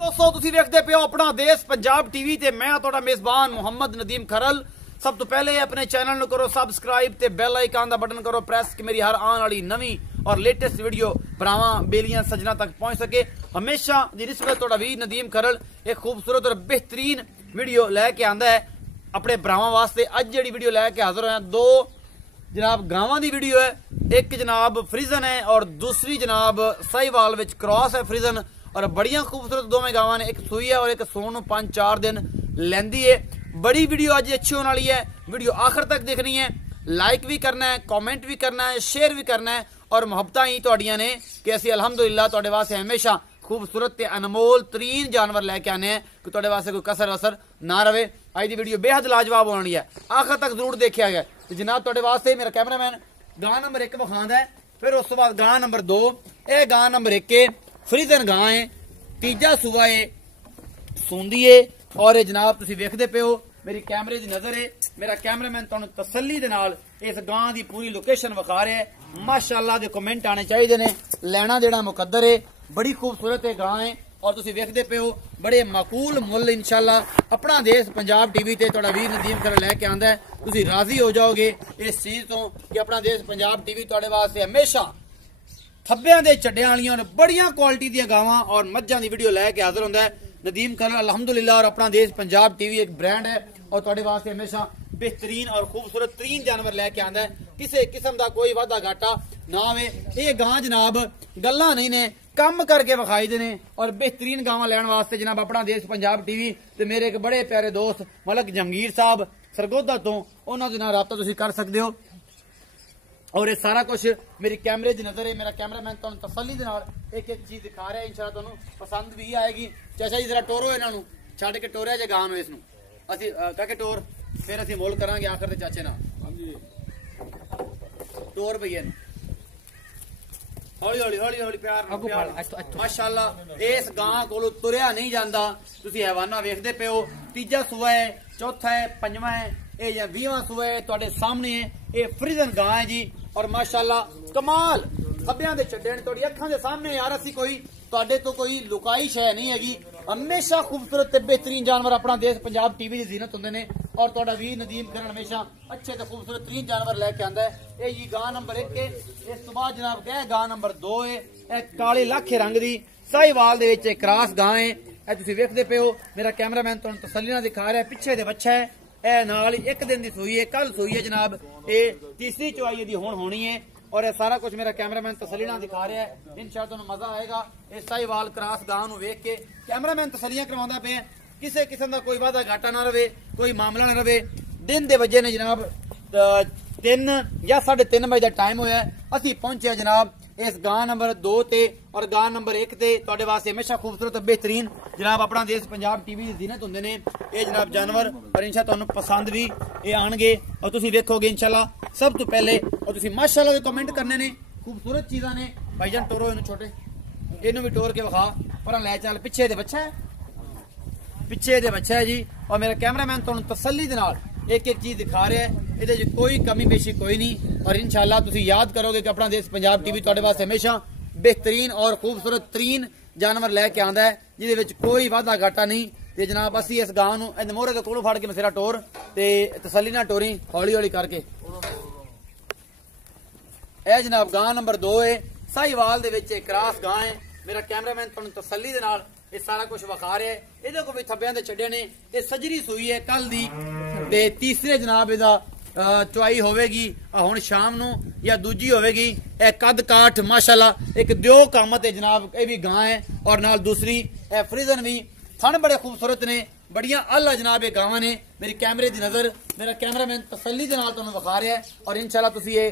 दोस्तों तुसी देखते पे हो अपना देश पंजाब टीवी ते मैं तुहाडा मेजबान मुहम्मद नदीम खरल। सब तो पहले अपने चैनल नु करो सबसक्राइब ते बेल आइकन दा बटन करो प्रेस कि मेरी हर आने वाली नवी और लेटेस्ट वीडियो भरावां बेलियां सजना तक पहुंच सके। हमेशा दी रिस्पत तुहाडा वीर नदीम खरल एक खूबसूरत और बेहतरीन वीडियो लैके आंदा है अपने भरावां वास्ते। अज जिहड़ी वीडियो लैके हाजिर होया दो जनाब गावां दी वीडियो है। एक जनाब फ्रीजन है और दूसरी जनाब साहिवाल विच क्रॉस है फ्रीजन और बड़ियां खूबसूरत दोवें गावां ने। एक सूई है और एक सूण नूं 5-4 दिन लैंदी है। बड़ी वीडियो अज अच्छी होने वाली है। वीडियो आखिर तक देखनी है, लाइक भी करना है, कमेंट भी करना है, शेयर भी करना है और मुहब्बतां ही तुहाडियां ने कि असीं अल्हम्दुलिल्लाह तुहाडे वास्ते हमेशा खूबसूरत ते अनमोल तरीन जानवर लैके आने हैं कि तुहाडे वास्ते कोई कसर वसर ना रहे। अज दी वीडियो बेहद लाजवाब होने वाली है, आखिर तक जरूर देखिया गया। तो जनाब तुहाडे वास्ते मेरा कैमरामैन गां नंबर 1 विखांदा है, फिर उस तो बाद गां नंबर 2। यह गां नंबर 1 फ्रीजन गां है, तीजा सूआ है, सूंदी है और ये जनाब तुसीं वेखदे पे हो मेरी कैमरे दी नजर है। मेरा कैमरामैन तुहानूं तसल्ली दे नाल इस गां दी पूरी लोकेशन विखा रहा है। माशाअल्लाह दे कमेंट आने चाहिए ने, लैना देना मुकद्दर है। बड़ी खूबसूरत है गां है और तुसीं वेखदे पे हो बड़े माकूल मुल इंशाअल्लाह अपना देश पंजाब टीवी ते तुहाडा वीर नदीम खरल लैके आंदा है। तुसीं राजी हो जाओगे इस चीज तो कि अपना देश पंजाब टीवी तुहाडे वास्ते हमेशा थब्बियां दे चड्डियां वालियां और बड़ियां क्वालिटी दी गावां और मज्जां दी वीडियो लैके हाजिर हुंदा है नदीम खरल अल्हम्दुलिल्लाह। और अपना देश पंजाब टीवी एक ब्रांड है और तुहाडे वास्ते हमेशा बेहतरीन और खूबसूरत तरीन जानवर लैके आंदा है। किसी किस्म का कोई वाधा घाटा ना आवे। ये गां जनाब गल्लां नहीं ने, कम करके विखाई दे ने और बेहतरीन गावां लैण वास्ते जनाब अपना देश पंजाब टीवी ते मेरे एक बड़े प्यारे दोस्त मलक जहांगीर साहब सरगोदा तो उन्हां दे नाल राबता तुसीं कर सकदे हो। और ये सारा कुछ मेरी कैमरे की नजर है। मेरा कैमरामैन तुहानूं तसल्ली दे नाल एक एक चीज दिखा रहा है, इंशाअल्लाह तुहानूं पसंद भी आएगी। चाचा जी जरा टोरो इन्हां नूं छड्ड के टोरिया जे गां नूं इस नूं असीं काके टोर फिर असीं मोल करांगे आखिर ते चाचे नाल। टोर भईया हौली हौली हौली हौली प्यार माशाअल्लाह। इस गां कोलों तुरिया नहीं जांदा। तुसीं हैवाना वेखदे पे हो। तीजा सूआ है, चौथा है, पंजवां है, ये या 20वां सूआ है तुहाडे सामने है। ये फ्रीजन गां है जी और माशाअल्लाह कमाल खब्बियां दे चड्डे ने तुहाडी अखां दे सामने। यार असीं कोई तुहाडे तो कोई लुकाई शै नहीं हैगी। हमेशा खूबसूरत ते बेहतरीन जानवर अपना देश पंजाब टीवी की जीनत हुंदे ने और तुहाडा वीर नदीम खरल हमेशा अच्छे ते खूबसूरत तरीन जानवर लैके आंदा है। ये जी गां नंबर 1 है। इस तो बाद जनाब क्या गां नंबर 2 है। यह काले लाखे रंग दी साहिवाल दे विच क्रॉस गां है। यह तुसीं वेखदे पे हो। मेरा कैमरामैन तुहानूं तसल्ली नाल दिखा रहा है। पिछे दे बच्चा है, ए नाल एक दिन दी सूई है, कल सूई है जनाब। ये तीसरी चवाई दी हुण होनी है और ये सारा कुछ मेरा कैमरामैन तसल्ली नाल दिखा रहा है। इंशाअल्लाह तुहानूं मजा आएगा इस साहिवाल क्रॉस गां नूं वेख के। कैमरामैन तसल्लियां करवांदा पे किसी किस्म का कोई वादा घाटा ना रहे, कोई मामला ना रहे। दिन दे वजे ने जनाब 3 या 3:30 बजे का टाइम होया। असीं पहुंचे जनाब इस गां नंबर 2 ते और गां नंबर 1 ते तुहाडे वास्ते हमेशा खूबसूरत बेहतरीन जनाब अपना देश पंजाब टीवी की जीनत हुंदे ने ये जनाब जानवर और इंशाअल्लाह तुहानूं पसंद भी ये आणगे और तुसीं वेखोगे इंशाअल्लाह। सब तो पहले और तुसीं माशाअल्लाह दे कमेंट करने ने, खूबसूरत चीज़ां ने। भाईजान टोरो इहनूं छोटे इहनूं भी टोर के विखा पर लै चल। पिछे दे बच्चा है, पिछे दे बच्चा है जी। और मेरा कैमरामैन तुहानूं तसल्ली दे नाल एक एक चीज दिखा रहा है। ये कोई कमी पेशी कोई नहीं और इंशाअल्लाह तुसीं याद करोगे कि अपना देश पंजाब टीवी तुहाडे वास्ते हमेशा बेहतरीन और खूबसूरत तरीन जानवर लैके आंदा है जिहदे विच कोई वाधा घाटा नहीं। ते जनाब असीं इस गां नूं मोहरे दे कोलों फड़ के मसेरा टोर ते तसल्ली नाल टोरी हौली हौली करके। यह जनाब गां नंबर 2 है। साहिवाल दे विच क्रॉस गां है। मेरा कैमरामैन तुहानूं तसल्ली दे नाल ये सारा कुछ विखा रहा है। इहदे कोल भी थब्बियां दे चड्डे ने। ये सजरी सूई है कल दी ते तीसरे जनाब इहदा चवाई होवेगी हुण शाम नूं या दूजी होवेगी। ए कद काठ माशाअल्लाह एक द्यो कामत है जनाब। ये भी गां है और नाल दूसरी ए फ्रीजन भी। थन बड़े खूबसूरत ने, बड़ियां आला जनाब ये गावां ने। मेरी कैमरे की नजर मेरा कैमरामैन तसल्ली दे नाल तुहानूं विखा रहा है और इंशाअल्लाह तुसीं ये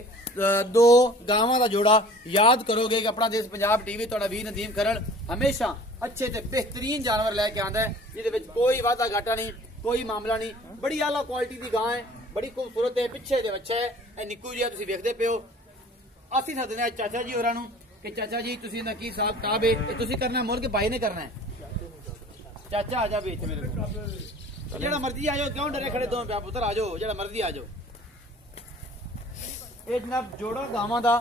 2 गावां दा जोड़ा याद करोगे कि अपना देश पंजाब टीवी तुहाडा वीर नदीम खरल हमेशा अच्छे ते बेहतरीन जानवर लैके आंदा है जिहदे विच कोई वाधा घाटा नहीं, कोई मामला नहीं। बड़ी आला क्वालिटी की गां है, बड़ी खूबसूरत है। पिछे दे बच्चा है, यह निक्कू जी तुसीं वेखदे पे हो। असीं सदने आ चाचा जी होरां नूं कि चाचा जी तुसीं इहदा की हिसाब किताब है, ये तुसीं करना मोल के भाई ने करना है। चाचा आ जा भी मेरे को जेड़ा मर्जी आ जाओ, क्यों डरे खड़े दो प्या पुत्र, आ जाओ जेड़ा मर्जी आ जाओ। ये जनाब जोड़ा गावां दा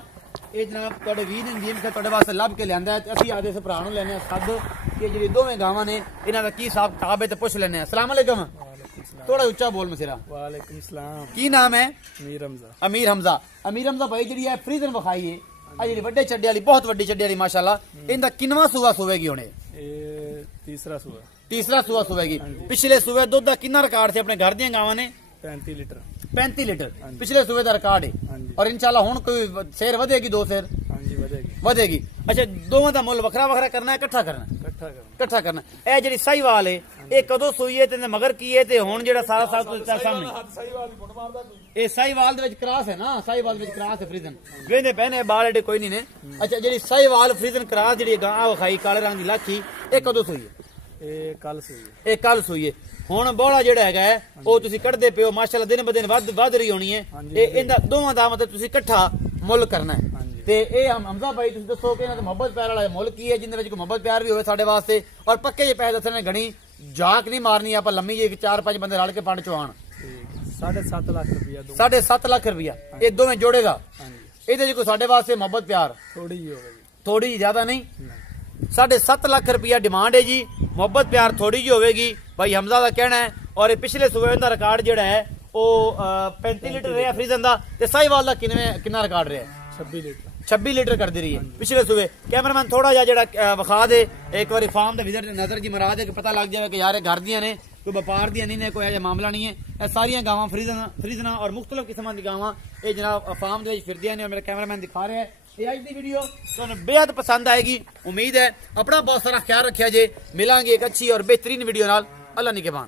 ਇਹ ਜਨਾਬ ਤੁਹਾਡੇ 20 ਦਿਨ ਦੀ ਮੈਂ ਤੁਹਾਡੇ ਵਾਸਤੇ ਲੱਭ ਕੇ ਲਿਆਂਦਾ ਹੈ ਤੇ ਅਸੀਂ ਆਦੇ ਇਸ ਭਰਾ ਨੂੰ ਲੈਣੇ ਆ ਸੱਦ ਕਿ ਜਿਹੜੀ ਦੋਵੇਂ ਗਾਵਾਂ ਨੇ ਇਹਨਾਂ ਦਾ ਕੀ ਹਿਸਾਬ ਕਿਤਾਬ ਹੈ ਤੇ ਪੁੱਛ ਲੈਣੇ ਆ। अस्सलाम वालेकुम। थोड़ा उच्चा बोल मसेरा। वालेकुम सलाम। की नाम है? अमीर हमजा। अमीर हमजा। अमीर हमजा भाई जी फ्रीजन विखाई है आ जी वड्डे चड्डे वाली बहुत वड्डी चड्डे वाली माशाल्लाह इनका किनवा सूआ सुवेगी हुणे? तीसरा सूआ। तीसरा सूआ सुवेगी। पिछले सूबे दुध का कितना रिकॉर्ड थे अपने घर दी गावां ने? 35 लीटर। 35 लीटर पिछले सूबे का रिकॉर्ड है और इंशाल्लाह हुण कोई शेर वधेगी 2 शेर? हां जी वधेगी। वधेगी। अच्छा दोवां दा मुल वखरा वखरा करना है इकट्ठा करना? इकट्ठा करना। ए जेडी साहीवाल है ये कदों सूई है ते मगर की है ते हुण जेड़ा सारा साल सामने ए साहीवाल दे विच क्रॉस है ना? साहीवाल दे विच क्रॉस है फ्रीजन वेंदे पहने बाल एडे कोई नहीं ने। अच्छा जेडी साहीवाल फ्रीजन क्रॉस जेडी गां वखाई काले रंग दी लाठी ए कदों सूई है? ਇਹ ਕੱਲ ਸੂਈ ਇਹ ਕੱਲ ਸੂਈ ਹੈ। ਹੁਣ ਬੋਲਾ ਜਿਹੜਾ ਹੈਗਾ ਉਹ ਤੁਸੀਂ ਕੱਢਦੇ ਪਿਓ ਮਾਸ਼ਾਅੱਲਾ ਦਿਨ ਬ ਦਿਨ ਵੱਧ ਰਹੀ ਹੋਣੀ ਹੈ। ਇਹ ਇਹਦਾ ਦੋਵਾਂ ਦਾ ਮਤਲਬ ਤੁਸੀਂ ਇਕੱਠਾ ਮੁੱਲ ਕਰਨਾ ਹੈ ਤੇ ਇਹ ਹਮਜ਼ਾ ਭਾਈ ਤੁਸੀਂ ਦੱਸੋ ਕਿ ਇਹਨਾਂ ਦਾ ਮੁਹੱਬਤ ਪਿਆਰ ਵਾਲਾ ਮੁੱਲ ਕੀ ਹੈ ਜਿੰਦੇ ਵਿੱਚ ਕੋਈ ਮੁਹੱਬਤ ਪਿਆਰ ਵੀ ਹੋਵੇ ਸਾਡੇ ਵਾਸਤੇ ਔਰ ਪੱਕੇ ਜੇ ਪੈਸੇ ਦੱਸਣੇ ਘਣੀ ਜਾਕ ਨਹੀਂ ਮਾਰਨੀ ਆਪਾਂ ਲੰਮੀ ਜੇ 4-5 ਬੰਦੇ ਰਲ ਕੇ ਪੰਡ ਚਵਾਣ। 7.5 ਲੱਖ ਰੁਪਇਆ 7.5 ਲੱਖ ਰੁਪਇਆ ਇਹ ਦੋਵੇਂ ਜੋੜੇਗਾ। ਇਹਦੇ ਚ ਕੋਈ ਸਾਡੇ ਵਾਸਤੇ ਮੁਹੱਬਤ ਪਿਆਰ ਥੋੜੀ ਜਿਹੀ ਹੋਵੇਗੀ? ਥੋੜੀ ਜਿਹੀ ਜ਼ਿਆਦਾ ਨਹੀਂ। 7.5 ਲੱਖ ਰੁਪਇਆ ਡਿਮਾਂਡ ਹੈ ਜੀ। ਮੁਹੱਬਤ ਪਿਆਰ ਥੋੜੀ ਜਿਹੀ ਹੋਵੇਗੀ ਭਾਈ ਹਮਜ਼ਾ ਦਾ ਕਹਿਣਾ ਹੈ। ਔਰ ਇਹ ਪਿਛਲੇ ਸੂਬੇ ਦਾ ਰਿਕਾਰਡ ਜਿਹੜਾ ਹੈ ਉਹ 35 ਲੀਟਰ ਰਿਹਾ ਫਰੀਜ਼ਨ ਦਾ ਤੇ ਸਾਹੀਵਾਲ ਦਾ ਕਿੰਨਾ ਰਿਕਾਰਡ ਰਿਹਾ? 26 ਲੀਟਰ। 26 ਲੀਟਰ ਕਰਦੀ ਰਹੀ ਹੈ ਪਿਛਲੇ ਸੂਬੇ। ਕੈਮਰਾਮੈਨ ਥੋੜਾ ਜਿਹਾ ਜਿਹੜਾ ਵਿਖਾ ਦੇ ਇੱਕ ਵਾਰੀ ਫਾਰਮ ਦੇ ਵਿਜ਼ਿਟ ਨਜ਼ਰ ਜੀ ਮਰਾ ਦੇ ਕਿ ਪਤਾ ਲੱਗ ਜਾਵੇ ਕਿ ਯਾਰ ਇਹ ਘਰ ਦੀਆਂ ਨੇ ਕੋਈ ਵਪਾਰ ਦੀਆਂ ਨਹੀਂ ਨੇ ਕੋਈ ਅਜਿਹਾ ਮਾਮਲਾ ਨਹੀਂ ਹੈ। ਇਹ ਸਾਰੀਆਂ ਗਾਵਾਂ ਫਰੀਜ਼ਨਾਂ ਔਰ ਮੁxtਲਫ ਕਿਸਮਾਂ ਦੀ ਗਾਵਾਂ ਇਹ ਜਨਾਬ ਫਾਰਮ ਦੇ ਵਿੱਚ ਫਿਰਦੀਆਂ ਨੇ ਔਰ ਮੇਰਾ ਕੈਮਰਾਮੈਨ ਦਿਖਾ ਰਿਹਾ ਹੈ। ਇਹ ਅੱਜ ਦੀ ਵੀਡੀਓ ਤੁਹਾਨੂੰ ਬੇहद ਪਸੰਦ ਆਏਗੀ ਉਮੀਦ ਹੈ। ਆਪਣਾ ਬਹੁਤ ਸਾਰਾ ਖਿਆਲ ਰੱਖਿਆ ਜੇ। ਮਿਲਾਂਗੇ ਇੱਕ ਅੱਛੀ ਔਰ ਬਿਹਤਰੀਨ ਵੀਡੀਓ ਨਾਲ। ਅੱਲਾ ਨਿਗਹਿਬਾਨ।